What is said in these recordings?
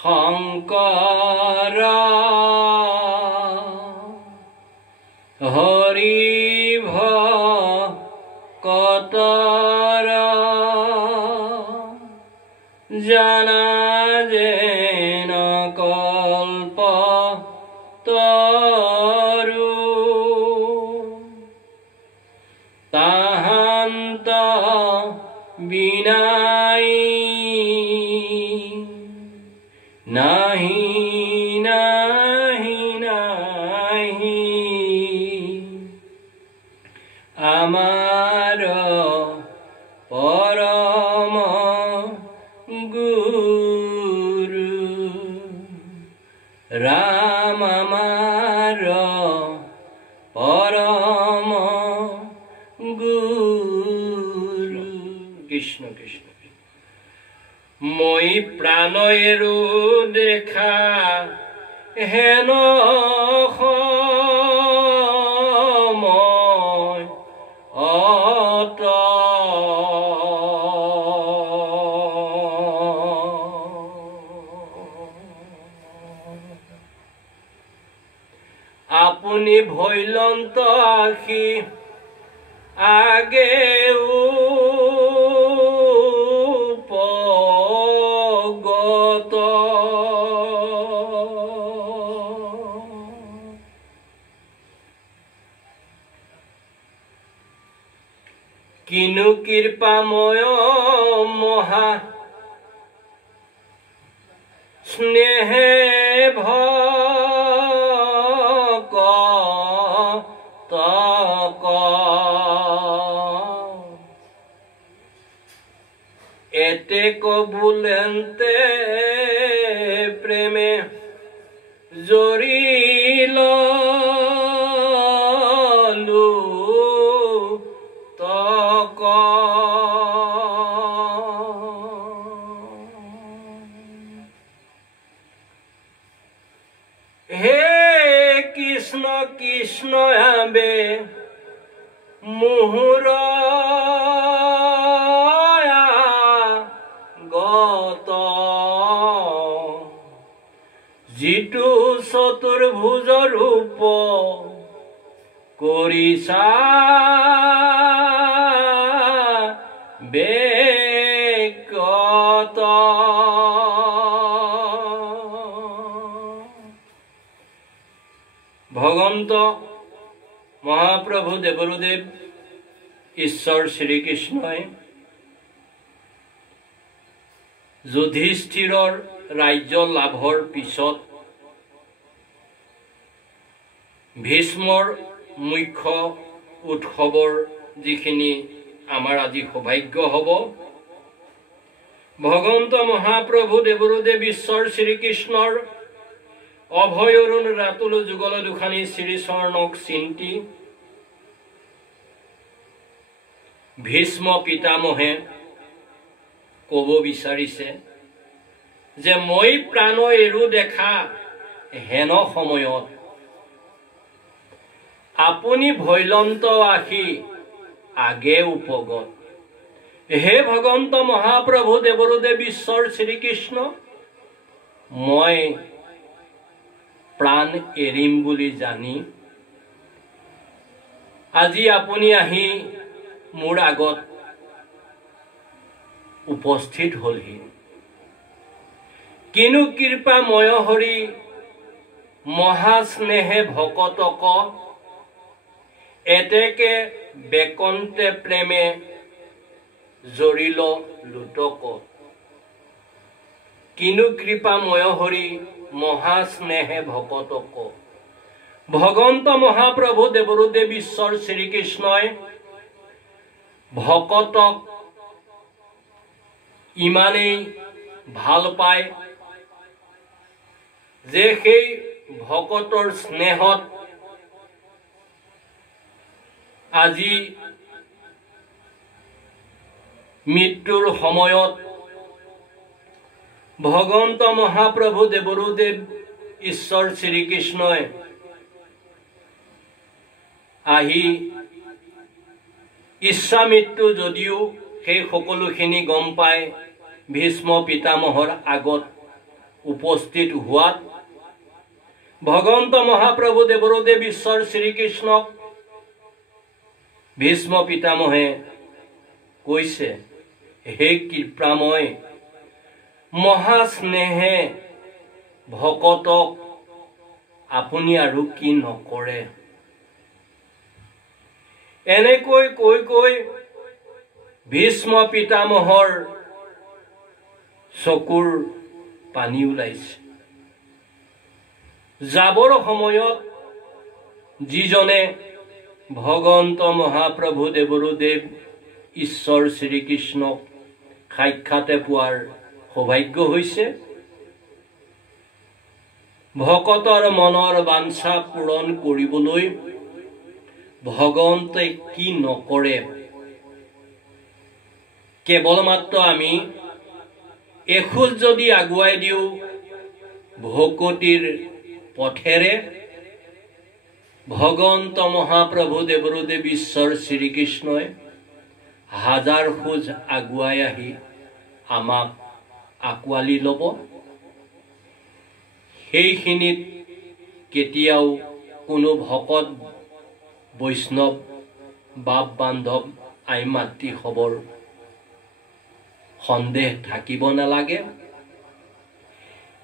শংকৰ হৰি ভকতৰ জানা যেন কল্প তৰু তাহান্ত বিনাই নাহি নাহি নাহি আমাৰ পৰম গুৰু ৰাম আমাৰ পৰম গুৰু। কৃষ্ণ কৃষ্ণ। মই প্ৰাণেৰো দেখা হেন সময় অত আপুনি ভৈলন্ত আখি আগেও কিনু কৃপাময় মহা স্নেহে ভকতক এতেক বুলেন্তে প্রেমে জড়িল হে কৃষ্ণ কৃষ্ণ আবে মুহুর গত যিটো চতুর্ভুজ রূপ কৰিছা বেকত ভগৱন্ত মহাপ্ৰভু দেৱৰুদেৱ ঈশ্বৰ শ্ৰীকৃষ্ণই যুধিষ্ঠিৰৰ ৰাজ্য লাভৰ পিছত ভীষ্মৰ মুখ্য উৎসৱৰ যিখিনি আমাৰ আজি সৌভাগ্য হ'ব, ভগৱন্ত মহাপ্ৰভু দেৱৰুদেৱ ঈশ্বৰ শ্ৰীকৃষ্ণৰ অভয় অৰুণ ৰাতুল যুগল দুখানি শ্ৰীচৰণক চিন্তি ভীষ্ম পিতামহে ক'ব বিচাৰিছে যে মই প্ৰাণ এৰো দেখা হেন সময়ত আপুনি ভৈলন্ত আখি আগে উপগত। হে ভগৱন্ত মহাপ্ৰভু দেৱৰুদেৱ ঈশ্বৰ শ্ৰীকৃষ্ণ, মই প্ৰাণ এৰিম বুলি জানি আজি আপুনি আহি মোৰ আগত উপস্থিত হলহি। কিনু কৃপাময় হৰি মহাস্নেহে ভকতক এতেকে বেকন্তে প্ৰেমে জড়িল লুটক। কিনু কৃপাময় হৰি মহাস্নেহে ভকতক। ভগৱন্ত মহাপ্ৰভু দেৱৰুদেৱ ঈশ্বৰ শ্ৰীকৃষ্ণই ভকতক ইমানেই ভাল পায় যে সেই ভকতৰ স্নেহত আজি মৃত্যুৰ সময়ত ভগৱন্ত মহাপ্ৰভু দেৱৰুদেৱ ঈশ্বৰ শ্ৰীকৃষ্ণই আহি ইচ্ছা মৃত্যু যদিও সেই সকলোখিনি গম পাই ভীষ্ম পিতামহৰ আগত উপস্থিত হোৱাত ভগৱন্ত মহাপ্ৰভু দেৱদেৱ ঈশ্বৰ শ্ৰীকৃষ্ণক ভীষ্ম পিতামহে কৈছে, হে কৃপাময়, মহাস্নেহে ভকতক আপুনি আৰু কি নকৰে। এনেকৈ কৈ কৈ ভীষ্ম পিতামহৰ চকুৰ পানী ওলাইছে। যাবৰ সময়ত যিজনে ভগৱন্ত মহাপ্ৰভু দেৱদেৱ ঈশ্বৰ শ্ৰীকৃষ্ণক সাক্ষাতে পোৱাৰ সৌভাগ্য হৈছে, ভকতৰ মনৰ বাঞ্ছা পূৰণ কৰিবলৈ ভগৱন্তে কি নকৰে। কেৱল মাত্ৰ আমি এখোজ যদি আগুৱাই দিওঁ ভকতিৰ পথেৰে, ভগৱন্ত মহাপ্ৰভু দেৱদেৱ ঈশ্বৰ শ্ৰীকৃষ্ণই হাজাৰ খোজ আগুৱাই আহি আমাক আঁকোৱালি ল'ব। সেইখিনিত কেতিয়াও কোনো ভকত বৈষ্ণৱ বাপ বান্ধৱ আই মাতৃ খবৰ সন্দেহ থাকিব নালাগে।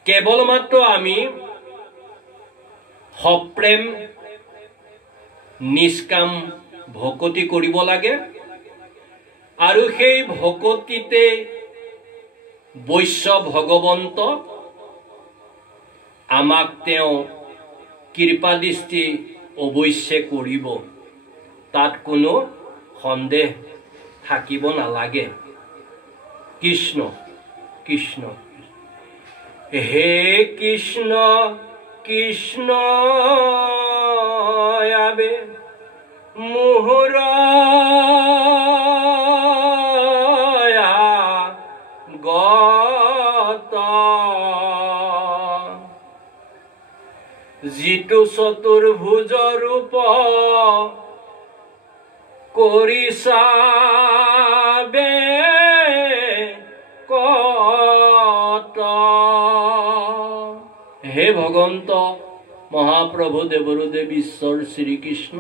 কেৱল মাত্ৰ আমি সপ্ৰেম নিষ্কাম ভকতি কৰিব লাগে, আৰু সেই ভকতিতে বৈশ্য ভগৱন্ত আমাক তেওঁ কৃপা দৃষ্টি অৱশ্যে কৰিব, তাত কোনো সন্দেহ থাকিব নালাগে। কৃষ্ণ কৃষ্ণ। হে কৃষ্ণ কৃষ্ণ আবে মোহৰ গত, যিটো চতুৰ্ভুজ ৰূপ কৰিছাবে কত। হে ভগৱন্ত মহাপ্ৰভু দেৱদেৱ ঈশ্বৰ শ্ৰীকৃষ্ণ,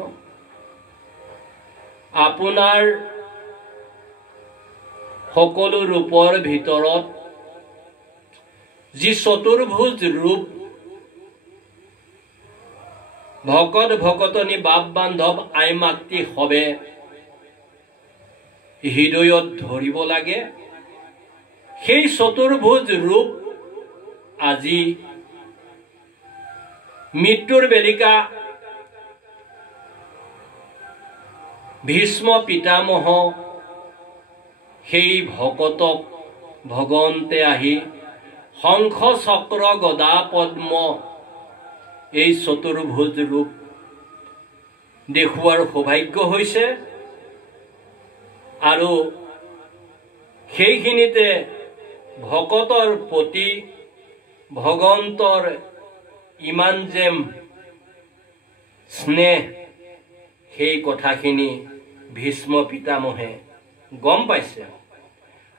আপোনাৰ সকলো ৰূপৰ ভিতৰত যি চতুৰ্ভুজ ৰূপ ভকত ভকতনী বাপ বান্ধৱ আই মাতৃ সবে হৃদয়ত ধৰিব লাগে, সেই চতুৰ্ভুজ ৰূপ আজি মৃত্যুৰ বেলিকা ভীষ্ম পিতামহ সেই ভকতক ভগৱন্তে আহি শংখ চক্ৰ গদা পদ্ম এই চতুৰ্ভুজ ৰূপ দেখুৱাৰ সৌভাগ্য হৈছে। আৰু সেইখিনিতে ভকতৰ প্ৰতি ভগৱন্তৰ ইমান যে স্নেহ, সেই কথাখিনি ভীষ্ম পিতামহে গম পাইছে।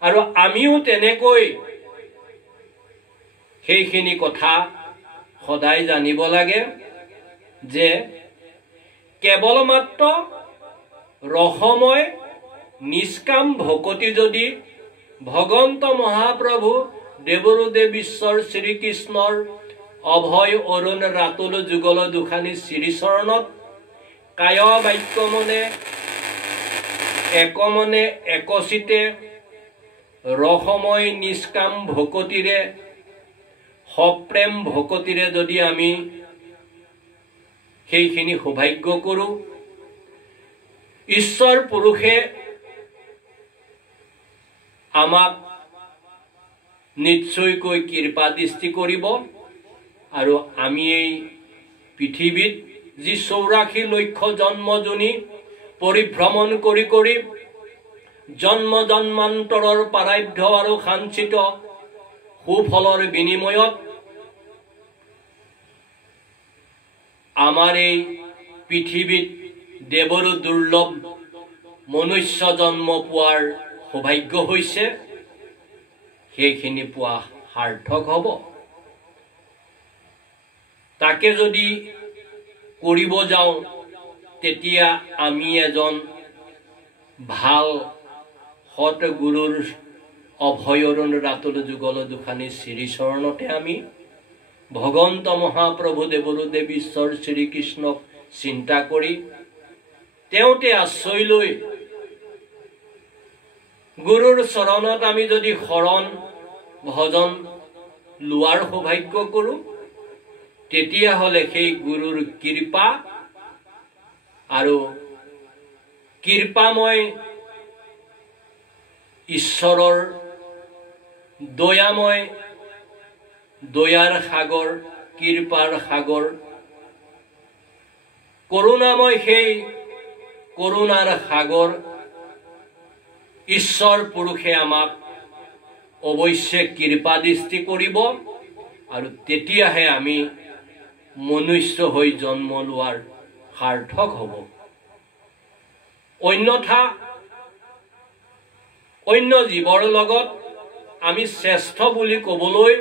আৰু আমিও তেনেকৈ সেইখিনি কথা সদায় জানিব লাগে যে কেৱল মাত্ৰ ৰসময় নিষ্কাম ভকতি যদি ভগৱন্ত মহাপ্ৰভু দেৱদেৱ ঈশ্বৰ শ্ৰীকৃষ্ণৰ অভয় অৰুণ ৰাতুল যুগল দুখানী শ্ৰীচৰণত কায় বাক্য মনে একমনে একচিতে ৰসময় নিষ্কাম ভকতিৰে সপ্ৰেম ভকতিৰে যদি আমি সেইখিনি সৌভাগ্য কৰোঁ, ঈশ্বৰ পুৰুষে আমাক নিশ্চয়কৈ কৃপা দৃষ্টি কৰিব। আৰু আমি এই পৃথিৱীত যি 84 লক্ষ জন্মজনী পৰিভ্ৰমণ কৰি কৰি জন্ম জন্মান্তৰৰ প্ৰাৰব্ধ আৰু সাঞ্চিত সুফলৰ বিনিময়ত আমাৰ এই পৃথিৱীত দেৱৰ দুৰ্লভ মনুষ্য জন্ম পোৱাৰ সৌভাগ্য হৈছে সেইখিনি পোৱা সাৰ্থক হ'ব। তাকে যদি কৰিব যাওঁ তেতিয়া আমি এজন ভাল সৎ গুৰুৰ অভয়ৰণ ৰাতুল যুগল দুখানি শ্ৰীচৰণতে আমি ভগৱন্ত মহাপ্ৰভু দেৱৰুদেৱ ঈশ্বৰ শ্ৰীকৃষ্ণক চিন্তা কৰি তেওঁতে আশ্ৰয় লৈ গুৰুৰ চৰণত আমি যদি শৰণ ভজন লোৱাৰ সৌভাগ্য কৰোঁ তেতিয়াহ'লে সেই গুৰুৰ কৃপা আৰু কৃপাময় ঈশ্বৰৰ দয়াময় দয়াৰ সাগৰ কৃপাৰ সাগৰ কৰুণাময় সেই কৰুণাৰ সাগৰ ঈশ্বৰ পুৰুষে আমাক অবশ্যে কৃপা দৃষ্টি কৰিব আৰু তেতিয়াহে আমি মনুষ্য হৈ জন্ম লোৱাৰ সাৰ্থক হ'ব। অন্যথা অন্য জীৱৰ লগত আমি শ্ৰেষ্ঠ বুলি ক'বলৈ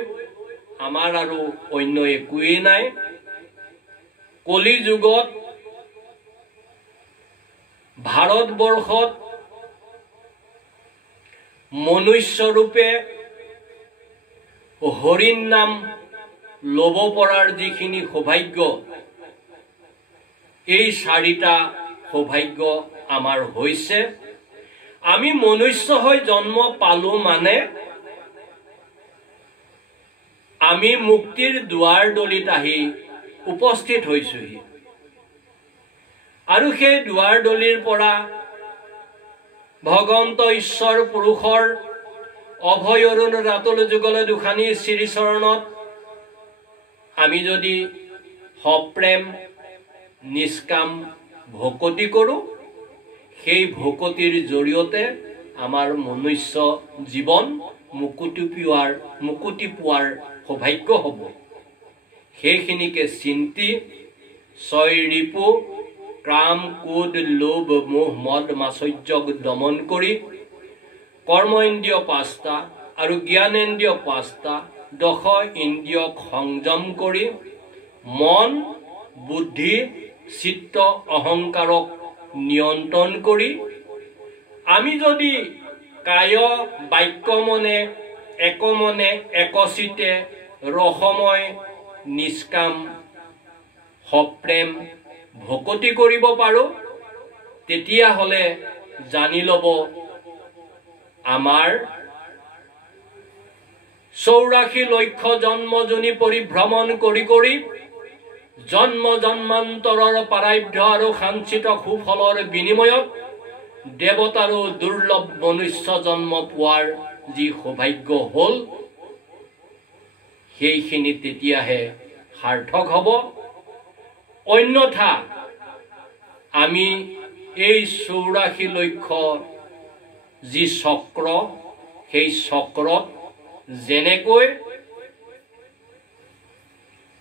আমাৰ আৰু অন্য একোৱেই নাই। কলি যুগত ভাৰতবৰ্ষত মনুষ্যৰূপে হৰিৰ নাম ল'ব পৰাৰ যিখিনি সৌভাগ্য এই চাৰিটা সৌভাগ্য আমাৰ হৈছে। আমি মনুষ্য হৈ জন্ম পালো মানে আমি মুক্তিৰ দুৱাৰ দলিত আহি উপস্থিত হৈছোহি আৰু সেই দুৱাৰ দলিৰ পৰা ভগৱন্ত ঈশ্বৰ পুৰুষৰ অভয় অৰুণ ৰাতুল যুগল দুখানি শ্ৰীচৰণত আমি যদি সপ্ৰেম নিষ্কাম ভকতি কৰোঁ সেই ভকতিৰ জৰিয়তে আমাৰ মনুষ্য জীৱন মুকুতি পোৱাৰ সৌভাগ্য হ'ব। সেইখিনিকে চিন্তি ছয় ৰিপু কাম ক্ৰোধ লোভ মোহ মদ মাচৰ্যক দমন কৰি কৰ্ম ইন্দ্ৰিয় পাঁচটা আৰু জ্ঞানেন্দ্ৰিয় পাঁচটা দশ ইন্দ্ৰিয়ক সংযম কৰি মন বুদ্ধি চিত্ত অহংকাৰক নিয়ন্ত্ৰণ কৰি আমি যদি কায় বাক্য মনে একমনে একচিতে ৰসময় নিষ্কাম সপ্ৰেম ভকতি কৰিব পাৰোঁ তেতিয়াহ'লে জানি ল'ব আমাৰ 84 লক্ষ জন্মজনী পৰিভ্ৰমণ কৰি কৰি জন্ম জন্মান্তৰৰ প্ৰাৰব্ধ আৰু সাঞ্চিত সুফলৰ বিনিময়ত দেৱতাৰো দুৰ্লভ মনুষ্য জন্ম পোৱাৰ যি সৌভাগ্য হ'ল সেইখিনি তেতিয়াহে সাৰ্থক হ'ব। অন্যথা আমি এই 84 লক্ষ যি চক্ৰ সেই চক্ৰত যেনেকৈ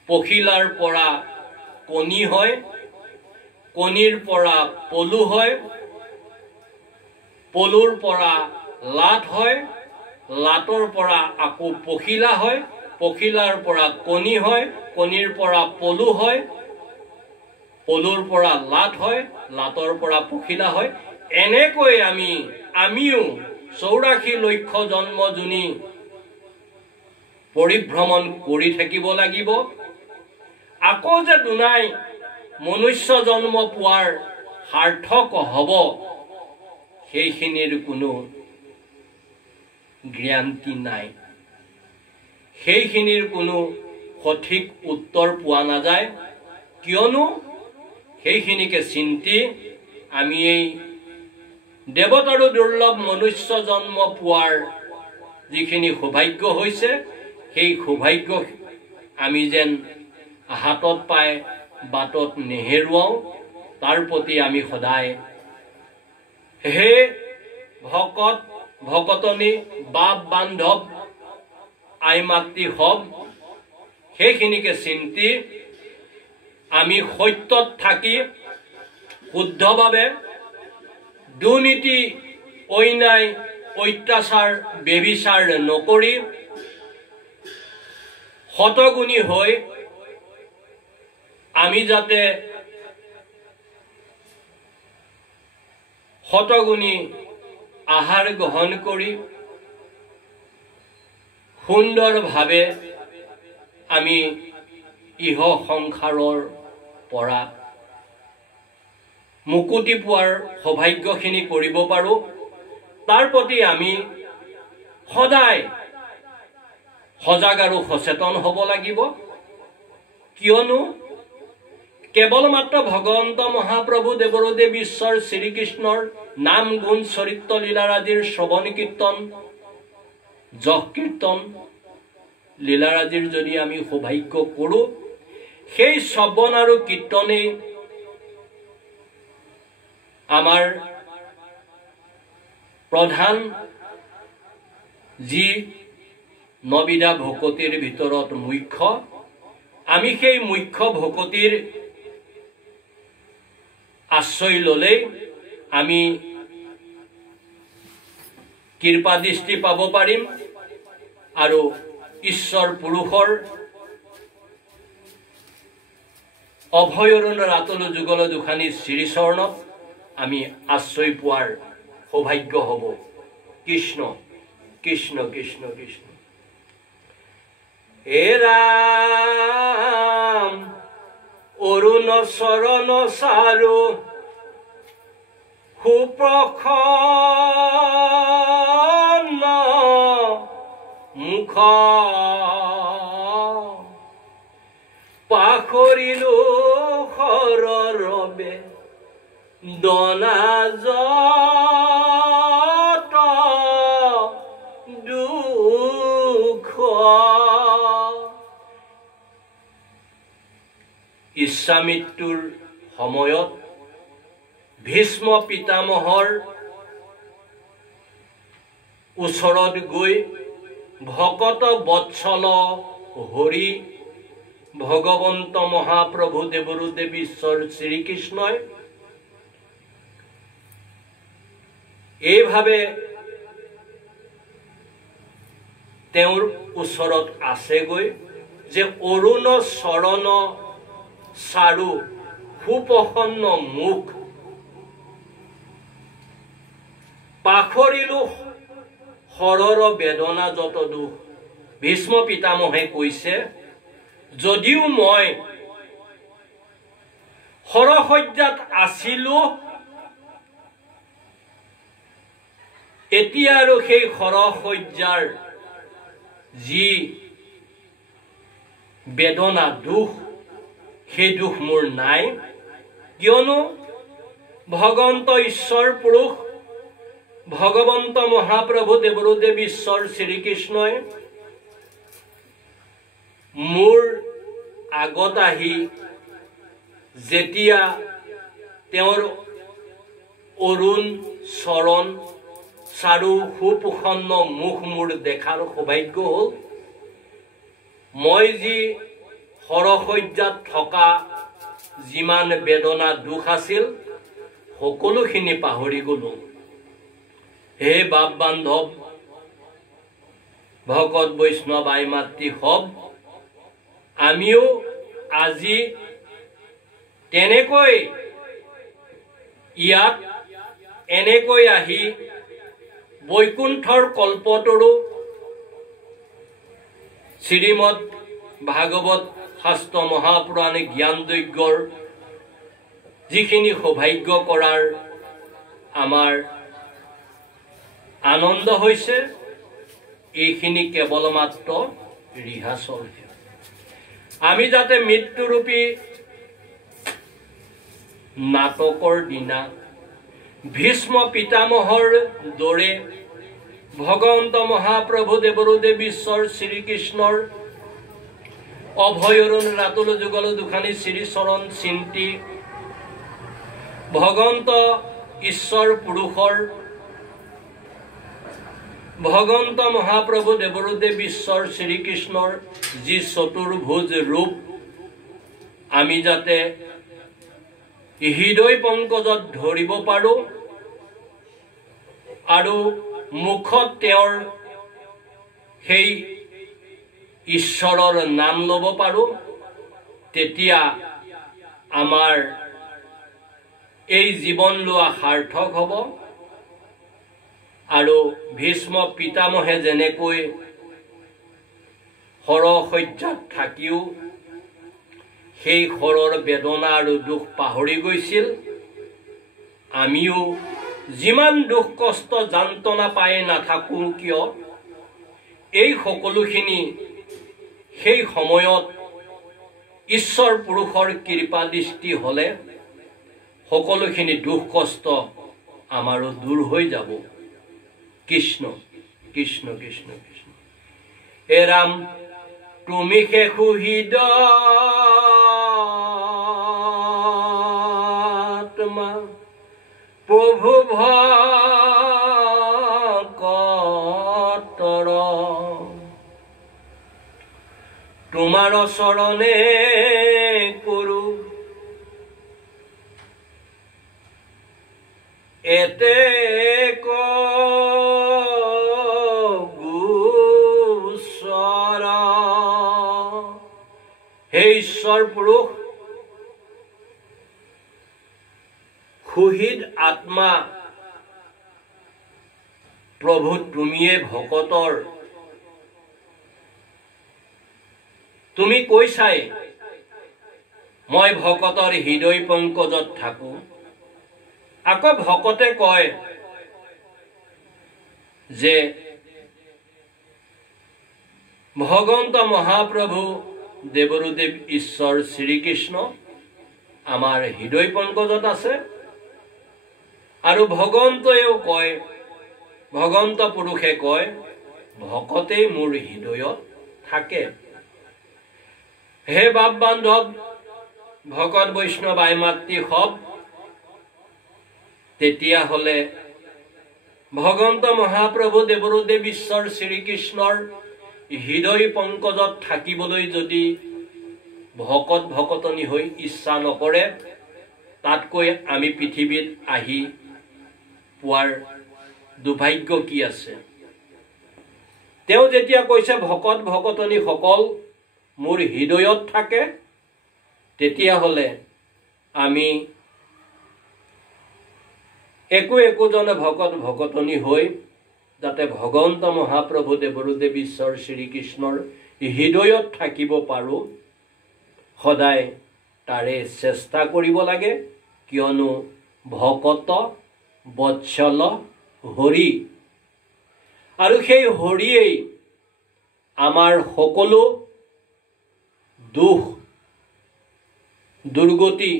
পখিলাৰ পৰা কণী হয় কণীৰ পৰা পলু হয় পলুৰ পৰা লাট হয় লাটৰ পৰা আকৌ পখিলা হয় পখিলাৰ পৰা কণী হয় কণীৰ পৰা পলু হয় পলুৰ পৰা লাট হয় লাটৰ পৰা পখিলা হয়। এনেকৈ আমিও 84 লক্ষ জন্মজনী পৰিভ্ৰমণ কৰি থাকিব লাগিব। আকৌ যে দুনাই মনুষ্য জন্ম পোৱাৰ সাৰ্থক হ'ব সেইখিনিৰ কোনো গ্যাৰান্টি নাই। সেইখিনিৰ কোনো সঠিক উত্তৰ পোৱা নাযায় কিয়নো সেইখিনিকে চিন্তি আমি এই দেৱতাৰো দুৰ্লভ মনুষ্য জন্ম পোৱাৰ যিখিনি সৌভাগ্য হৈছে সেই সৌভাগ্য আমি যেন হাতত পাই বাটত নেহেৰুৱাওঁ তাৰ প্ৰতি আমি সদায় হে ভকত ভকতনী বাপ বান্ধৱ আই মাতৃ হব সেইখিনিকে চিন্তি আমি সত্যত থাকি শুদ্ধভাৱে দুৰ্নীতি অন্যায় অত্যাচাৰ বেবিচাৰ নকৰি শতগুণী হৈ আমি যাতে শতগুণী আহাৰ গ্ৰহণ কৰি সুন্দৰভাৱে আমি ইহ সংসাৰৰ পৰা মুকুতি পোৱাৰ সৌভাগ্যখিনি কৰিব পাৰোঁ তাৰ প্ৰতি আমি সদায় সজাগ আৰু সচেতন হ'ব লাগিব কিয়নো কেৱল মাত্ৰ ভগৱন্ত মহাপ্ৰভু দেৱদেৱ ঈশ্বৰ শ্ৰীকৃষ্ণৰ নাম গুণ চৰিত্ৰ লীলাৰাজিৰ শ্ৰৱণ কীৰ্তন যশ কীৰ্তন লীলাৰাজিৰ যদি আমি সৌভাগ্য কৰোঁ সেই শ্ৰৱণ আৰু কীৰ্তনেই আমাৰ প্ৰধান যি নবিধা ভকতিৰ ভিতৰত মুখ্য আমি সেই মুখ্য ভকতিৰ আশ্ৰয় ললে আমি কৃপা দৃষ্টি পাব পাৰিম আৰু ঈশ্বৰ পুৰুষৰ অভয়ৰণ ৰাতল যুগল দুখানি শ্ৰীচৰণত আমি আশ্ৰয় পোৱাৰ সৌভাগ্য হ'ব কৃষ্ণ কৃষ্ণ কৃষ্ণ কৃষ্ণ হে ৰাম অৰুণ চৰণ চাৰু সুপ্ৰসন্ন মুখ পাখৰিলো সৰৰবে দনা যত দুখ ইচ্ছা মৃত্যুৰ সময়ত ভীষ্ম পিতামহৰ ওচৰত গৈ ভকত বৎসল হৰি ভগৱন্ত মহাপ্ৰভু দেৱদেৱ ঈশ্বৰ শ্ৰীকৃষ্ণই এইভাৱে তেওঁৰ ওচৰত আছেগৈ যে অৰুণ চৰণ চাৰু সুপ্ৰসন্ন মুখ পাখৰিলো সৰৰ বেদনা যত দুখ ভীষ্ম পিতামহে কৈছে যদিও মই সৰসজ্জাত আছিলো এতিয়া আৰু সেই সৰসজ্জাৰ যি বেদনা দুখ সেই দুখ মোৰ নাই কিয়নো ভগৱন্ত ঈশ্বৰ পুৰুষ ভগৱন্ত মহাপ্ৰভু দেৱদেৱ ঈশ্বৰ শ্ৰীকৃষ্ণই মোৰ আগত আহি যেতিয়া তেওঁৰ অৰুণ চৰণ চাৰু সুপ্ৰসন্ন মুখ মোৰ দেখাৰ সৌভাগ্য হ'ল মই যি সৰসজ্জাত থকা যিমান বেদনা দুখ আছিল সকলোখিনি পাহৰি গলো হে বাপ বান্ধৱ ভকত বৈষ্ণৱ আই মাতৃ সব আমিও আজি তেনেকৈ ইয়াত এনেকৈ আহি বৈকুণ্ঠৰ কল্পতৰু শ্ৰীমদ ভাগৱত শাস্ত্ৰ মহাপুৰাণ জ্ঞান যজ্ঞৰ যিখিনি সৌভাগ্য কৰাৰ আমাৰ আনন্দ হৈছে এইখিনি কেৱল মাত্ৰ ৰিহাৰ্চল আমি যাতে মৃত্যুৰূপী নাটকৰ দিনা ভীষ্ম পিতামহৰ দৰে ভগৱন্ত মহাপ্ৰভু দেৱদেৱ ঈশ্বৰ শ্ৰীকৃষ্ণৰ অভয়ৰণ ৰাতুল যুগল দুখানি শ্ৰীচৰণ চিন্তি ভগৱন্ত ঈশ্বৰ পুৰুষৰ ভগৱন্ত মহাপ্ৰভু দেৱদেৱ ঈশ্বৰ শ্ৰীকৃষ্ণৰ যি চতুৰ্ভুজ ৰূপ আমি যাতে হৃদয় পংকজত ধৰিব পাৰো আৰু মুখত তেওঁৰ সেই ঈশ্বৰৰ নাম ল'ব পাৰোঁ, তেতিয়া আমাৰ এই জীৱন লোৱা সাৰ্থক হ'ব। আৰু ভীষ্ম পিতামহে যেনেকৈ শৰশয্যাত থাকিও সেই শৰৰ বেদনা আৰু দুখ পাহৰি গৈছিল, আমিও যিমান দুখ কষ্ট যন্ত্ৰণা পাই নাথাকোঁ কিয়, এই সকলোখিনি সেই সময়ত ঈশ্বৰ পুৰুষৰ কৃপা দৃষ্টি হ'লে সকলোখিনি দুখ কষ্ট আমাৰো দূৰ হৈ যাব। কৃষ্ণ কৃষ্ণ কৃষ্ণ কৃষ্ণ। হে ৰাম তুমি শেষু হৃদয়াত্মা প্ৰভু ভকতৰ তোমাৰ চৰণে কৰো এতে গোচৰ। হে ঈশ্বৰ পুৰুষ, সুহৃদ আত্মা প্ৰভু তুমিয়ে ভকতৰ। তুমি কৈছাই মই ভকতৰ হৃদয় পংকজত থাকো। আকৌ ভকতে কয় যে ভগৱন্ত মহাপ্ৰভু দেৱৰুদেৱ ঈশ্বৰ শ্ৰীকৃষ্ণ আমাৰ হৃদয় পংকজত আছে। আৰু ভগৱন্তয়েও কয়, ভগৱন্ত পুৰুষে কয় ভকতেই মোৰ হৃদয়ত থাকে। হে বাপ বান্ধৱ ভকত বৈষ্ণৱ আই মাতৃ সব, তেতিয়াহ'লে ভগৱন্ত মহাপ্ৰভু দেৱৰুদেৱ ঈশ্বৰ শ্ৰীকৃষ্ণৰ হৃদয় পংকজত থাকিবলৈ যদি ভকত ভকতনী হৈ ইচ্ছা নকৰে, তাতকৈ আমি পৃথিৱীত আহি পোৱাৰ দুৰ্ভাগ্য কি আছে? তেওঁ যেতিয়া কৈছে ভকত ভকতনী সকল মোৰ হৃদয়ত থাকে, তেতিয়াহ'লে আমি একোজনে ভকত ভকতনী হৈ যাতে ভগৱন্ত মহাপ্ৰভু দেৱৰুদেৱ ঈশ্বৰ শ্ৰীকৃষ্ণৰ হৃদয়ত থাকিব পাৰোঁ, সদায় তাৰে চেষ্টা কৰিব লাগে। কিয়নো ভকত বৎসল হৰি, আৰু সেই হৰিয়েই আমাৰ সকলো দুখ দুৰ্গতি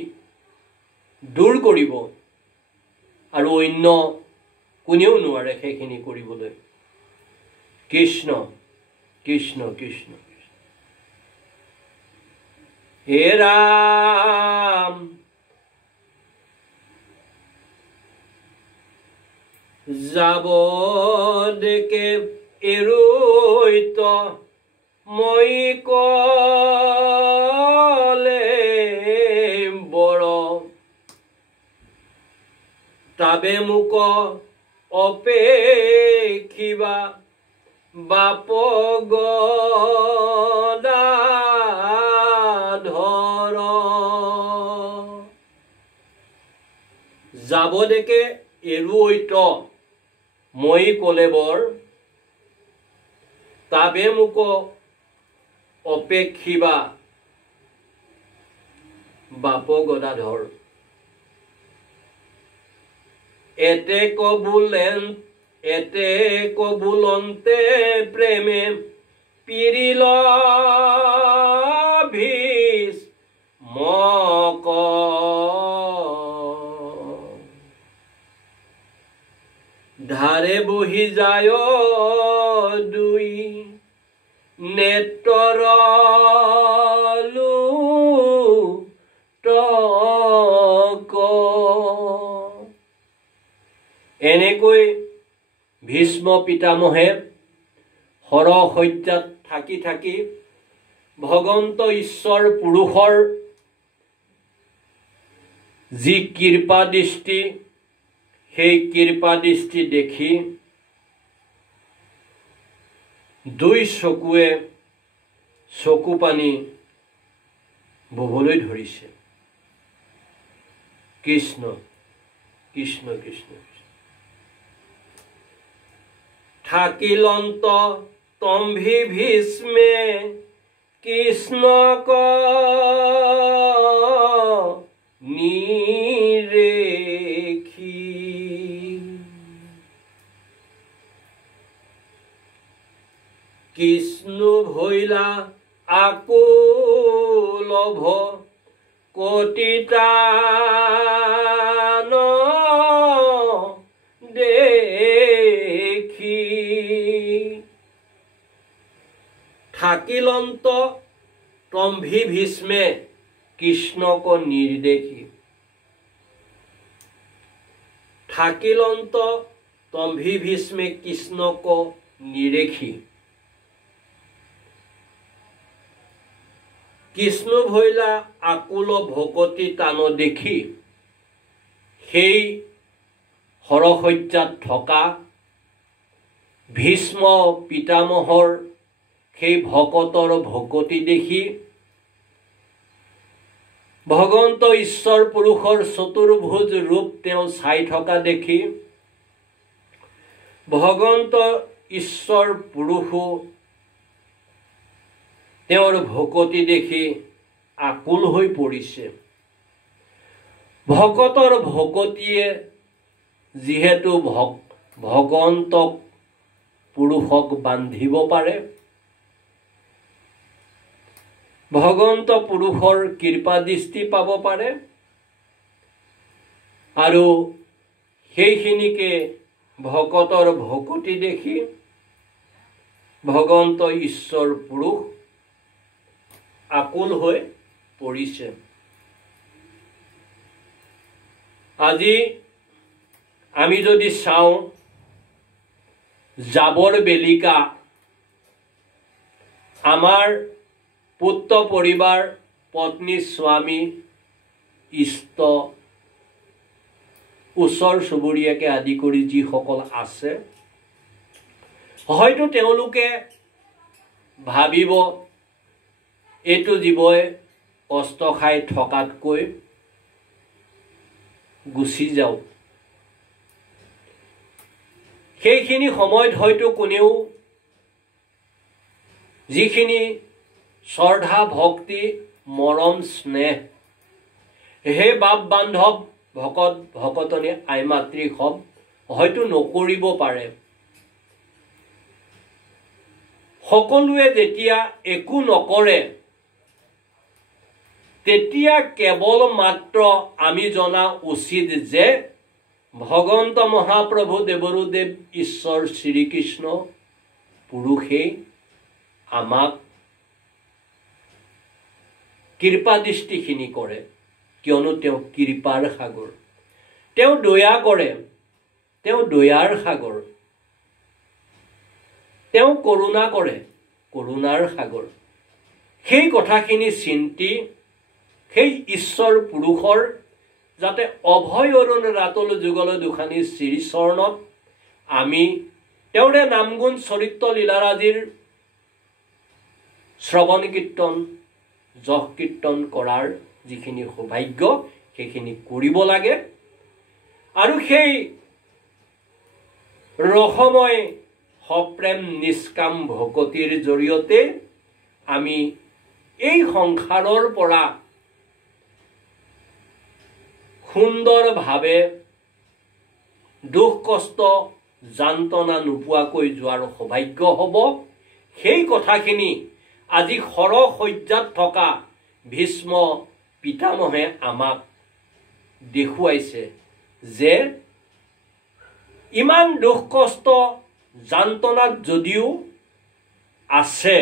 দূৰ কৰিব, আৰু অন্য কোনেও নোৱাৰে সেইখিনি কৰিবলৈ। কৃষ্ণ কৃষ্ণ কৃষ্ণ। হে ৰাম যাব দেখে এৰুইত মই কলে বৰ, তাবে মোক অপেক্ষিবা বাপ গদাধৰ। যাব দেখে এৰুইত মই কলে বৰ, তাবে মোক অপেক্ষিবা বাপ গদাধৰ। এতে কবুলন্তে প্ৰেমে পিৰিল ভীষ মক, ধাৰে বহি যায় দুই নেত্ৰৰ লোটক। এনেকৈ ভীষ্ম পিতামহে শৰশয্যাত থাকি থাকি ভগৱন্ত ঈশ্বৰ পুৰুষৰ যি কৃপা দৃষ্টি, সেই কৃপা দৃষ্টি দেখি দুই চকুৱে চকু পানী ববলৈ ধৰিছে। কৃষ্ণ কৃষ্ণ কৃষ্ণ থাকিলন্ত তম্ভি ভীষ্মে কৃষ্ণক নিৰেখি। কৃষ্ণ ভৈলা আকুলভ কটিতান দেখি। থাকিলন্ত তম্ভি ভীষ্মে কৃষ্ণক নিৰ্দেশী। থাকিলন্ত তম্ভি ভীষ্মে কৃষ্ণক নিৰেখি। কৃষ্ণ ভৈলা আকুল ভকতি টান দেখি সেই হৰসজ্জাত থকা ভীষ্ম পিতামহৰ সেই ভকতৰ ভকতি দেখি ভগৱন্ত ঈশ্বৰ পুৰুষৰ চতুৰ্ভুজ ৰূপ তেওঁ চাই থকা দেখি ভগৱন্ত ঈশ্বৰ পুৰুষো তেওঁৰ ভকতি দেখি আকুল হৈ পৰিছে। ভকতৰ ভকতিয়ে যিহেতু ভগৱন্তক পুৰুষক বান্ধিব পাৰে, ভগৱন্ত পুৰুষৰ কৃপা দৃষ্টি পাব পাৰে, আৰু সেইখিনিকে ভকতৰ ভকতি দেখি ভগৱন্ত ঈশ্বৰ পুৰুষ আকুল হৈ পৰিছে। আজি আমি যদি চাওঁ জাবৰ বেলিকা আমাৰ পুত্ৰ পৰিবাৰ পত্নী স্বামী ইষ্ট ওচৰ চুবুৰীয়াকে আদি কৰি যিসকল আছে, হয়তো তেওঁলোকে ভাবিব এইটো জীৱই কষ্ট খাই থকাতকৈ গুচি যাওক। সেইখিনি সময়ত হয়তো কোনেও যিখিনি শ্ৰদ্ধা ভক্তি মৰম স্নেহ হে বাপ বান্ধৱ ভকত ভকতনী আই মাতৃ সব হয়তো নকৰিব পাৰে। সকলোৱে যেতিয়া একো নকৰে তেতিয়া কেৱল মাত্ৰ আমি জনা উচিত যে ভগৱন্ত মহাপ্ৰভু দেৱৰুদেৱ ঈশ্বৰ শ্ৰীকৃষ্ণ পুৰুষেই আমাক কৃপা দৃষ্টিখিনি কৰে, কিয়নো তেওঁ কৃপাৰ সাগৰ, তেওঁ দয়া কৰে, তেওঁ দয়াৰ সাগৰ, তেওঁ কৰোণা কৰে, কৰোণাৰ সাগৰ। সেই কথাখিনি চিন্তি সেই ঈশ্বৰ পুৰুষৰ যাতে অভয় অৰুণ ৰাতল যুগল দুখানি শ্ৰীচৰণত আমি তেওঁৰে নামগুণ চৰিত্ৰ লীলাৰাজিৰ শ্ৰৱণ কীৰ্তন যশ কীৰ্তন কৰাৰ যিখিনি সৌভাগ্য সেইখিনি কৰিব লাগে। আৰু সেই ৰসময় সপ্ৰেম নিষ্কাম ভকতিৰ জৰিয়তে আমি এই সংসাৰৰ পৰা সুন্দৰভাৱে দুখ কষ্ট যান্ত্ৰণা নোপোৱাকৈ যোৱাৰ সৌভাগ্য হ'ব। সেই কথাখিনি আজি হৰসজ্জাত থকা ভীষ্ম পিতামহে আমাক দেখুৱাইছে যে ইমান দুখ কষ্ট যান্ত্ৰণাত যদিও আছে,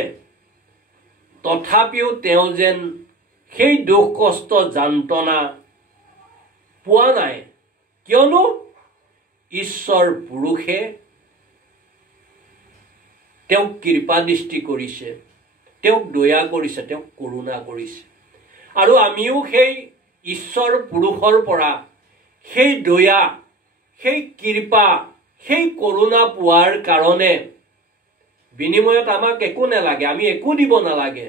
তথাপিও তেওঁ যেন সেই দুখ কষ্ট যান্ত্ৰণা পোৱা নাই, কিয়নো ঈশ্বৰ পুৰুষে তেওঁক কৃপা দৃষ্টি কৰিছে, তেওঁক দয়া কৰিছে, তেওঁক কৰোণা কৰিছে। আৰু আমিও সেই ঈশ্বৰ পুৰুষৰ পৰা সেই দয়া, সেই কৃপা, সেই কৰোণা পোৱাৰ কাৰণে বিনিময়ত আমাক একো নালাগে, আমি একো দিব নালাগে।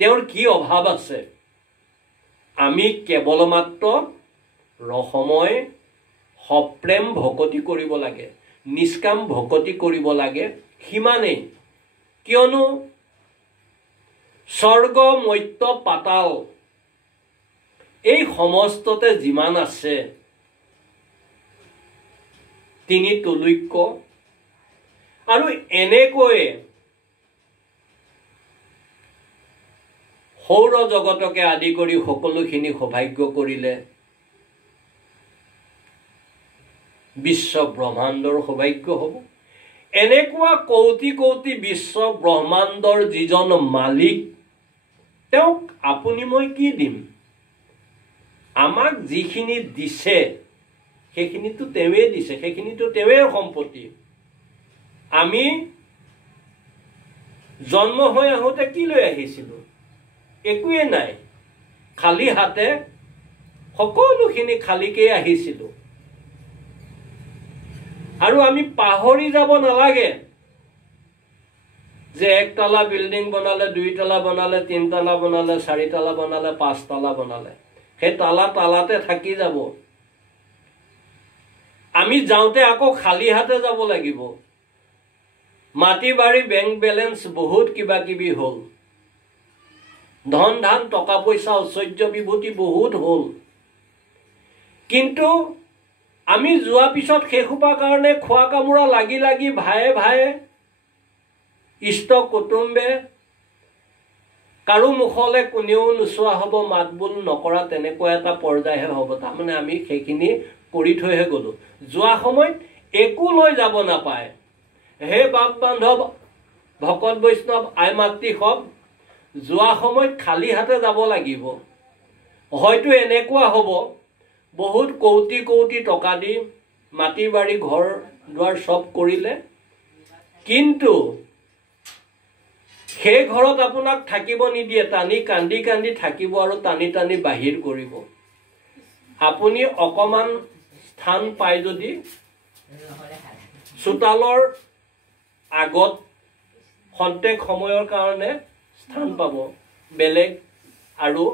তেওঁৰ কি অভাৱ আছে? আমি কেৱল মাত্ৰ ৰসময় সপ্ৰেম ভকতি কৰিব লাগে, নিষ্কাম ভকতি কৰিব লাগে, সিমানেই। কিয়নো স্বৰ্গ মৰ্ত্য পাতাল এই সমস্ততে যিমান আছে তিনি তুলুক্য, আৰু এনেকৈ সৌৰ জগতকে আদি কৰি সকলোখিনি সৌভাগ্য কৰিলে বিশ্ব ব্ৰহ্মাণ্ডৰ সৌভাগ্য হ'ব। এনেকুৱা কৌটি কৌটি বিশ্ব ব্ৰহ্মাণ্ডৰ যিজন মালিক, তেওঁক আপুনি মই কি দিম? আমাক যিখিনি দিছে সেইখিনিতো তেওঁৱে দিছে, সেইখিনিতো তেওঁৱে সম্পত্তি। আমি জন্ম হৈ আহোঁতে কি লৈ আহিছিলোঁ? একোৱে নাই, খালী হাতে সকলোখিনি খালীকেই আহিছিলোঁ। আৰু আমি পাহৰি যাব নালাগে যে একতলা বিল্ডিং বনালে, দুইতলা বনালে, তিনতলা বনালে, চাৰিতলা বনালে, পাঁচতলা বনালে, সেই তালাতে থাকি যাব। আমি যাওঁতে আকৌ খালী হাতে যাব লাগিব। মাটি বাৰী বেংক বেলেঞ্চ বহুত কিবা কিবি হ'ল, ধন ধান টকা পইচা ঐশ্বৰ্য বিভূতি বহুত হ'ল, কিন্তু আমি যোৱা পিছত সেইসোপাৰ কাৰণে খোৱা কামোৰা লাগি লাগি ভায়ে ভায়ে ইষ্ট কুটুম্বে কাৰো মুখলৈ কোনেও নোচোৱা হ'ব, মাত বোল নকৰা তেনেকুৱা এটা পৰ্যায়হে হ'ব। তাৰমানে আমি সেইখিনি কৰি থৈহে গ'লোঁ। যোৱা সময়ত একো লৈ যাব নাপায়। হে বাপ বান্ধৱ ভকত বৈষ্ণৱ আই মাতৃ সব, যোৱা সময়ত খালী হাতে যাব লাগিব। হয়তো এনেকুৱা হ'ব বহুত কৌটি কৌটি টকা দি মাটি বাৰী ঘৰ দুৱাৰ চব কৰিলে, কিন্তু সেই ঘৰত আপোনাক থাকিব নিদিয়ে, টানি কান্দি কান্দি থাকিব আৰু টানি টানি বাহিৰ কৰিব। আপুনি অকণমান স্থান পায় যদি চোতালৰ আগত খন্তেক সময়ৰ কাৰণে স্থান পাব, বেলেগ আৰু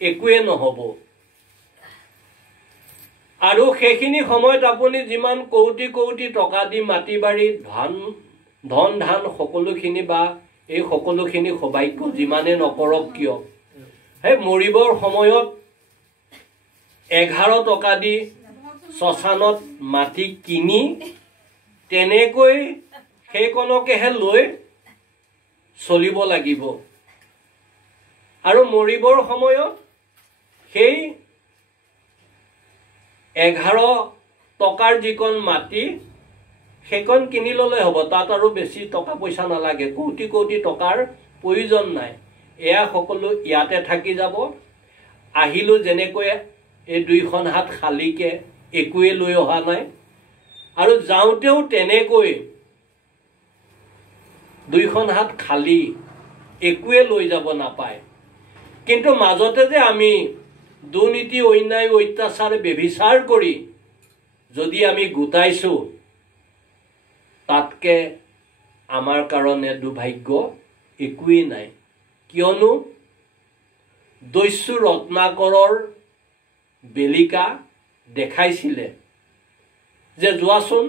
একোৱে নহ'ব। আৰু সেইখিনি সময়ত আপুনি যিমান কৌটি কৌটি টকা দি মাটি বাৰী ধন ধান সকলোখিনি বা এই সকলোখিনি সৌভাগ্য যিমানে নকৰক কিয়, সেই মৰিবৰ সময়ত 11 টকা দি শ্মশানত মাটি কিনি তেনেকৈ সেইকণকেহে লৈ চলিব লাগিব। আৰু মৰিবৰ সময়ত সেই 11 টকাৰ যিকণ মাটি সেইকণ কিনি ল'লে হ'ব, তাত আৰু বেছি টকা পইচা নালাগে, কৌটি কৌটি টকাৰ প্ৰয়োজন নাই। এয়া সকলো ইয়াতে থাকি যাব। আহিলোঁ যেনেকৈ এই দুইখন হাত খালীকে, একোৱে লৈ অহা নাই, আৰু যাওঁতেও তেনেকৈ দুইখন হাত খালী, একোৱে লৈ যাব নাপায়। কিন্তু মাজতে যে আমি দুৰ্নীতি অন্যায় অত্যাচাৰ ব্যভিচাৰ কৰি যদি আমি গোটাইছোঁ, তাতকে আমাৰ কাৰণে দুৰ্ভাগ্য একোৱেই নাই। কিয়নো দস্যু ৰত্নাকৰৰ বেলিকা দেখাইছিলে যে যোৱাচোন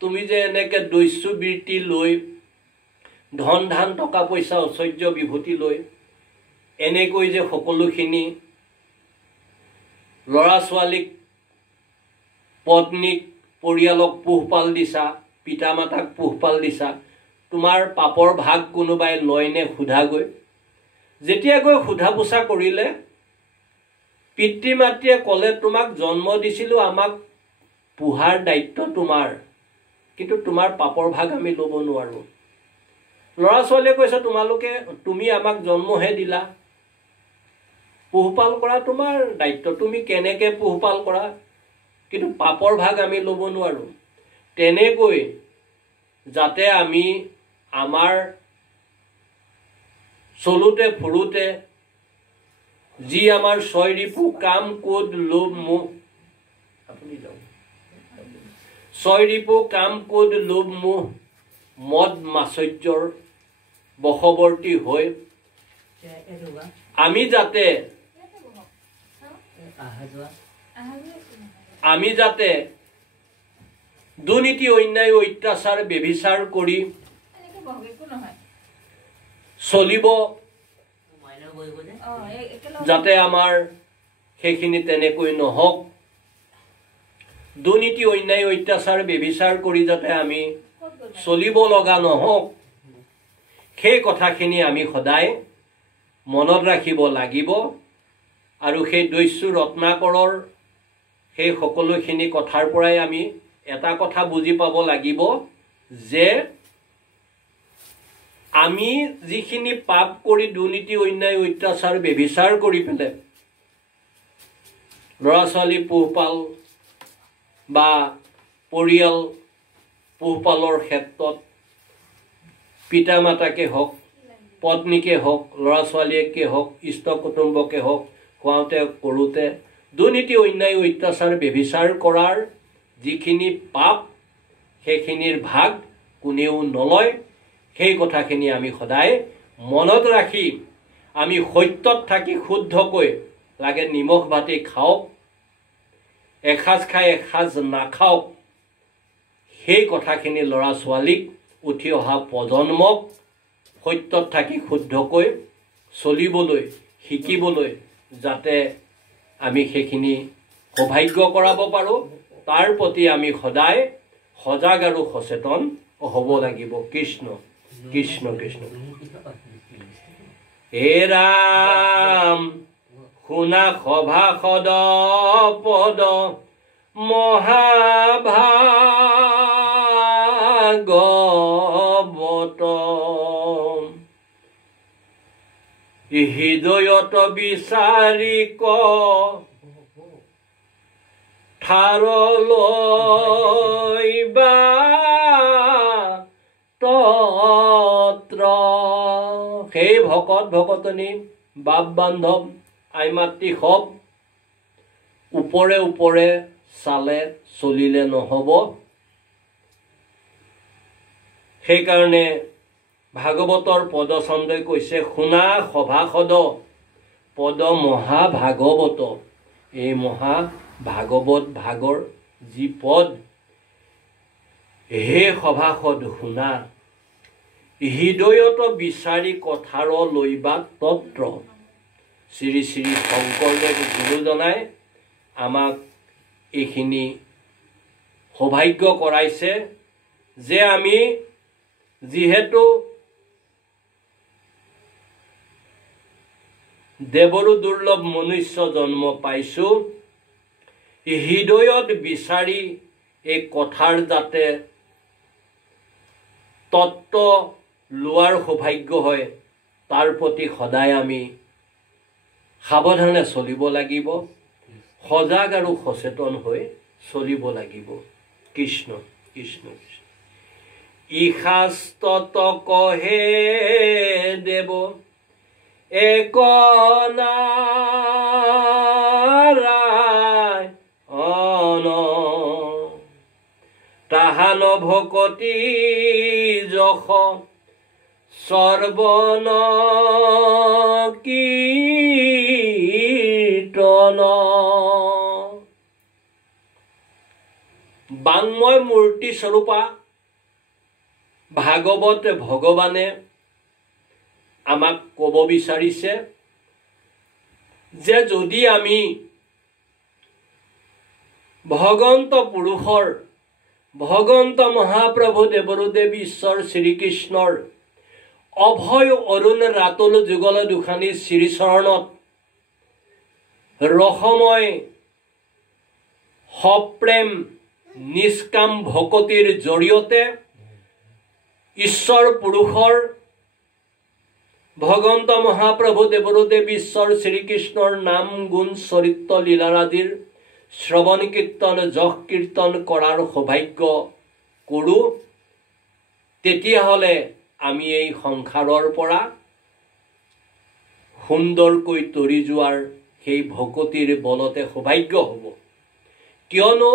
তুমি যে এনেকৈ দস্যু বৃত্তি লৈ ধন ধান টকা পইচা ঐশ্বৰ্য বিভূতি লৈ এনেকৈ যে সকলোখিনি ল'ৰা ছোৱালীক পত্নীক পৰিয়ালক পোহপাল দিছা, পিতা মাতাক পোহপাল দিছা, তোমাৰ পাপৰ ভাগ কোনোবাই লয়নে সোধাগৈ। যেতিয়া গৈ সোধা পোছা কৰিলে পিতৃ মাতৃয়ে ক'লে তোমাক জন্ম দিছিলোঁ, আমাক পোহাৰ দায়িত্ব তোমাৰ, কিন্তু তোমাৰ পাপৰ ভাগ আমি ল'ব নোৱাৰোঁ। ল'ৰা ছোৱালীয়ে কৈছে তুমি আমাক জন্মহে দিলা, পোহপাল কৰা তোমাৰ দায়িত্ব, তুমি কেনেকৈ পোহপাল কৰা, কিন্তু পাপৰ ভাগ আমি ল'ব নোৱাৰোঁ। তেনেকৈ যাতে আমি আমাৰ চলোতে ফুৰোতে যি আমাৰ ছয় ৰিপু কাম ক্ৰোধ লোভ মোহ, আপুনি যাওক, ছয় ৰিপু কাম ক্ৰোধ লোভ মোহ মদ মাচৰ্যৰ বশৱৰ্তী হৈ আমি যাতে দুৰ্নীতি অন্যায় অত্যাচাৰ ব্যভিচাৰ কৰি চলিব যাতে আমাৰ সেইখিনি তেনেকৈ নহওক দুৰ্নীতি অন্যায় অত্যাচাৰ ব্যভিচাৰ কৰি যাতে আমি চলিব লগা নহওক সেই কথাখিনি আমি সদায় মনত ৰাখিব লাগিব আৰু সেই দস্যু ৰত্নাকৰৰ সেই সকলোখিনি কথাৰ পৰাই আমি এটা কথা বুজি পাব লাগিব যে আমি যিখিনি পাপ কৰি দুৰ্নীতি অন্যায় অত্যাচাৰ ব্যভিচাৰ কৰি পেলে ল'ৰা ছোৱালী পোহপাল বা পৰিয়াল পোহপালৰ ক্ষেত্ৰত পিতা মাতাকে হওক পত্নীকে হওক ল'ৰা ছোৱালীকে হওক ইষ্ট কুটুম্বকে হওক খুৱাওঁতে কৰোঁতে দুৰ্নীতি অন্যায় অত্যাচাৰ ব্যভিচাৰ কৰাৰ যিখিনি পাপ সেইখিনিৰ ভাগ কোনেও নলয় সেই কথাখিনি আমি সদায় মনত ৰাখি আমি সত্যত থাকি শুদ্ধকৈ লাগে নিমখ ভাতি খাওক এসাঁজ খাই এসাঁজ নাখাওক সেই কথাখিনি ল'ৰা ছোৱালীক উঠি অহা প্ৰজন্মক সত্যত থাকি শুদ্ধকৈ চলিবলৈ শিকিবলৈ যাতে আমি সেইখিনি সৌভাগ্য কৰাব পাৰোঁ তাৰ প্ৰতি আমি সদায় সজাগ আৰু সচেতন হ'ব লাগিব কৃষ্ণ কৃষ্ণ কৃষ্ণ হে ৰাম শুনা সভাসদ পদ মহাভাগৱত হৃদয়ত বিচাৰি ক ঠাৰলৈ বা তত্ৰ সেই ভকত ভকতনী বাপ বান্ধৱ আই মাতৃ সব ওপৰে ওপৰে চালে চলিলে নহ'ব সেইকাৰণে ভাগৱতৰ পদচন্দই কৈছে শুনা সভাসদ পদ মহাভাগৱত এই মহাভাগৱত ভাগৰ যি পদ হে সভাসদ শুনা হৃদয়ত বিচাৰি কথাৰ লৈবা তত্ৰ শ্ৰী শ্ৰী শংকৰদেৱ গুৰুজনাই আমাক এইখিনি সৌভাগ্য কৰাইছে যে আমি যিহেতু দেৱৰো দুৰ্লভ মনুষ্য জন্ম পাইছোঁ হৃদয়ত বিচাৰি এই কথাৰ যাতে তত্ত্ব লোৱাৰ সৌভাগ্য হয় তাৰ প্ৰতি সদায় আমি সাৱধানে চলিব লাগিব সজাগ আৰু সচেতন হৈ চলিব লাগিব কৃষ্ণ কৃষ্ণ কৃষ্ণ ইশাস্তত কহে দেৱ এক নাৰায়ণ তাহান ভকতি যশ সৰ্বন কীৰ্তন বাংময় মূৰ্তি স্বৰূপা ভাগৱত ভগৱানে আমাক ক'ব বিচাৰিছে যে যদি আমি ভগৱন্ত পুৰুষৰ ভগৱন্ত মহাপ্ৰভু দেৱৰুদেৱ ঈশ্বৰ শ্ৰীকৃষ্ণৰ অভয় অৰুণ ৰাতুল যুগল দুখানী শ্ৰীচৰণত ৰসময় সপ্ৰেম নিষ্কাম ভকতিৰ জৰিয়তে ঈশ্বৰ পুৰুষৰ ভগৱন্ত মহাপ্ৰভু দেৱৰুদেৱ ঈশ্বৰ শ্ৰীকৃষ্ণৰ নাম গুণ চৰিত্ৰ লীলাৰাদিৰ শ্ৰৱণ কীৰ্তন যশ কীৰ্তন কৰাৰ সৌভাগ্য কৰোঁ তেতিয়াহ'লে আমি এই সংসাৰৰ পৰা সুন্দৰকৈ তৰি যোৱাৰ সেই ভকতিৰ বলতে সৌভাগ্য হ'ব কিয়নো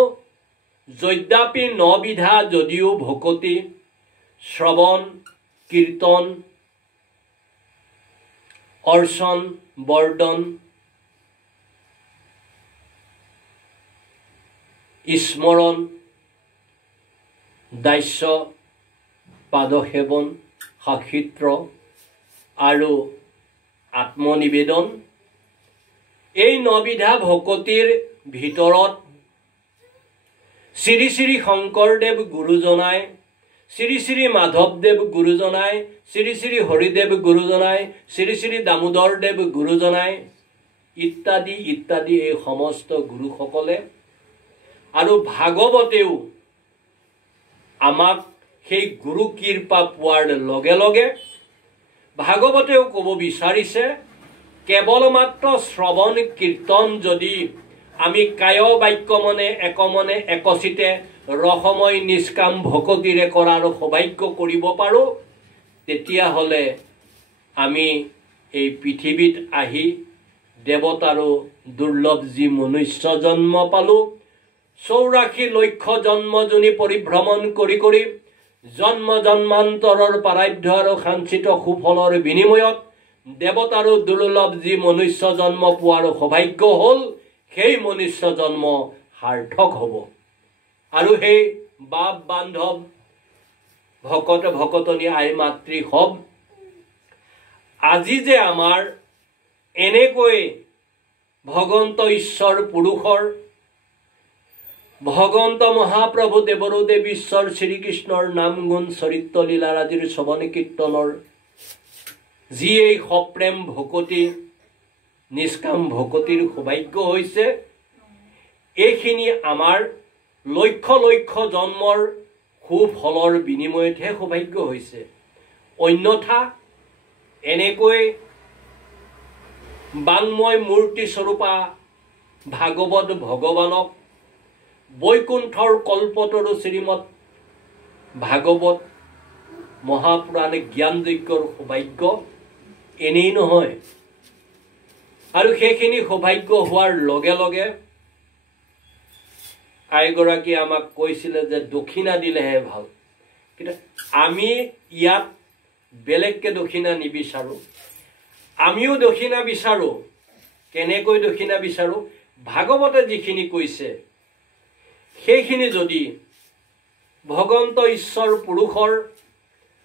যদ্যাপি নবিধা যদিও ভকতি শ্ৰৱণ কীৰ্তন অৰ্চন বৰ্ধন স্মৰণ দাস্য পাদসেৱন সাক্ষিত্ৰ আৰু আত্মনিবেদন এই 9 বিধা ভকতিৰ ভিতৰত শ্ৰী শ্ৰী শংকৰদেৱ গুৰুজনাই শ্ৰী শ্ৰী মাধৱদেৱ গুৰুজনাই শ্ৰী শ্ৰী হৰিদেৱ গুৰুজনাই শ্ৰী শ্ৰী দামোদৰদেৱ গুৰুজনাই ইত্যাদি ইত্যাদি এই সমস্ত গুৰুসকলে আৰু ভাগৱতেও আমাক সেই গুৰু কৃপা পোৱাৰ লগে লগে ভাগৱতেও ক'ব বিচাৰিছে কেৱল মাত্ৰ শ্ৰৱণ কীৰ্তন যদি আমি কায় বাক্য মনে একমনে একচিতে ৰসময় নিষ্কাম ভকতিৰে কৰাৰ সৌভাগ্য কৰিব পাৰোঁ তেতিয়াহ'লে আমি এই পৃথিৱীত আহি দেৱতাৰো দুৰ্লভ যি মনুষ্য জন্ম পালোঁ 84 লক্ষ জন্মজনী পৰিভ্ৰমণ কৰি কৰি জন্ম জন্মান্তৰৰ প্ৰাৰব্ধ আৰু সাঞ্চিত সুফলৰ বিনিময়ত দেৱতাৰো দুৰ্লভ যি মনুষ্য জন্ম পোৱাৰ সৌভাগ্য হ'ল সেই মনুষ্য জন্ম সাৰ্থক হ'ব আৰু সেই বাপ বান্ধৱ ভকত ভকতনী আই মাতৃ হব আজি যে আমাৰ এনেকৈ ভগৱন্ত ঈশ্বৰ পুৰুষৰ ভগৱন্ত মহাপ্ৰভু দেৱৰুদেৱ ঈশ্বৰ শ্ৰীকৃষ্ণৰ নাম গুণ চৰিত্ৰ লীলা আদিৰ শ্ৰৱণ কীৰ্তনৰ যি এই সপ্ৰেম ভকতি নিষ্কাম ভকতিৰ সৌভাগ্য হৈছে এইখিনি আমাৰ লক্ষ লক্ষ জন্মৰ সুফলৰ বিনিময়তহে সৌভাগ্য হৈছে অন্যথা এনেকৈ বাংময় মূৰ্তি স্বৰূপা ভাগৱত ভগৱানক বৈকুণ্ঠৰ কল্পতৰু শ্ৰীমৎ ভাগৱত মহাপুৰাণ জ্ঞানযজ্ঞৰ সৌভাগ্য এনেই নহয় আৰু সেইখিনি সৌভাগ্য হোৱাৰ লগে লগে আইগৰাকী আমাক কৈছিলে যে দক্ষিণা দিলেহে ভাল কিন্তু আমি ইয়াত বেলেগকে দক্ষিণা নিবিচাৰোঁ আমিও দক্ষিণা বিচাৰোঁ কেনেকৈ দক্ষিণা বিচাৰোঁ ভাগৱতে যিখিনি কৈছে সেইখিনি যদি ভগৱন্ত ঈশ্বৰ পুৰুষৰ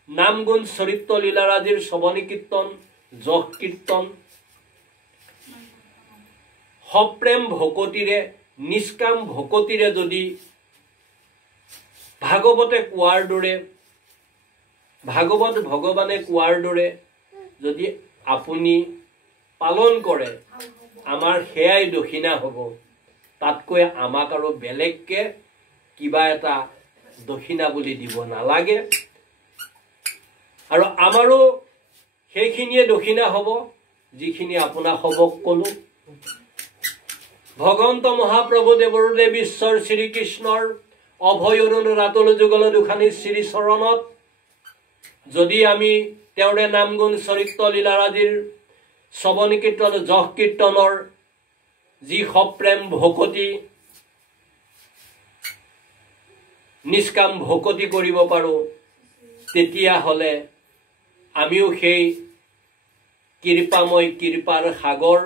নাম গুণ চৰিত্ৰ লীলা আদিৰ শ্ৰৱণ কীৰ্তন যশ কীৰ্তন সপ্ৰেম ভকতিৰে নিষ্কাম ভকতিৰে যদি ভাগৱতে কোৱাৰ দৰে ভাগৱত ভগৱানে কোৱাৰ দৰে যদি আপুনি পালন কৰে আমাৰ সেয়াই দক্ষিণা হ'ব তাতকৈ আমাক আৰু বেলেগকে কিবা এটা দক্ষিণা বুলি দিব নালাগে আৰু আমাৰো সেইখিনিয়ে দক্ষিণা হ'ব যিখিনি আপোনাক হ'বক ক'লো ভগৱন্ত মহাপ্ৰভু দেৱৰুদেৱ ঈশ্বৰ শ্ৰীকৃষ্ণৰ অভয় অৰুণ ৰাতুল যুগল দুখানী শ্ৰী চৰণত যদি আমি তেওঁৰে নাম গুণ চৰিত্ৰ লীলা আদিৰ শ্ৰৱণ কীৰ্তন যশ কীৰ্তনৰ যি সপ্ৰেম ভকতি নিষ্কাম ভকতি কৰিব পাৰোঁ তেতিয়াহ'লে আমিও সেই কৃপাময় কৃপাৰ সাগৰ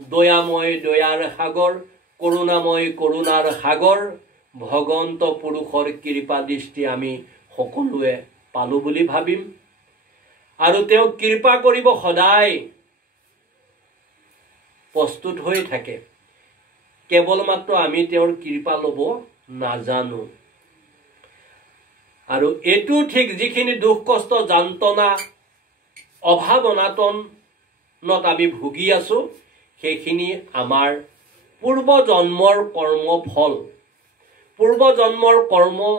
দয়াময় দয়াৰ সাগৰ কৰুণাময় কৰুণাৰ সাগৰ ভগৱন্ত পুৰুষৰ কৃপা দৃষ্টি আমি সকলোৱে পালো বুলি ভাবিম আৰু তেওঁ কৃপা কৰিব সদায় প্ৰস্তুত হৈ থাকে কেৱল মাত্ৰ আমি তেওঁৰ কৃপা লব নাজানো আৰু এটো ঠিক যিখিনি দুখ কষ্ট যন্ত্ৰণা অভাৱ অনাটনত আমি ভুগি আছো সেইখিনি আমাৰ পূৰ্ব জন্মৰ কৰ্ম ফল পূৰ্ব জন্মৰ কৰ্ম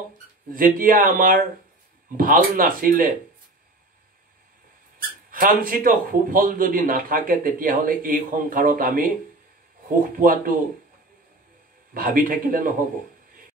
যেতিয়া আমাৰ ভাল নাছিলে সাঞ্চিত সুফল যদি নাথাকে তেতিয়াহলে এই সংসাৰত আমি সুখ পোৱাটো ভাবি থাকিলে নহব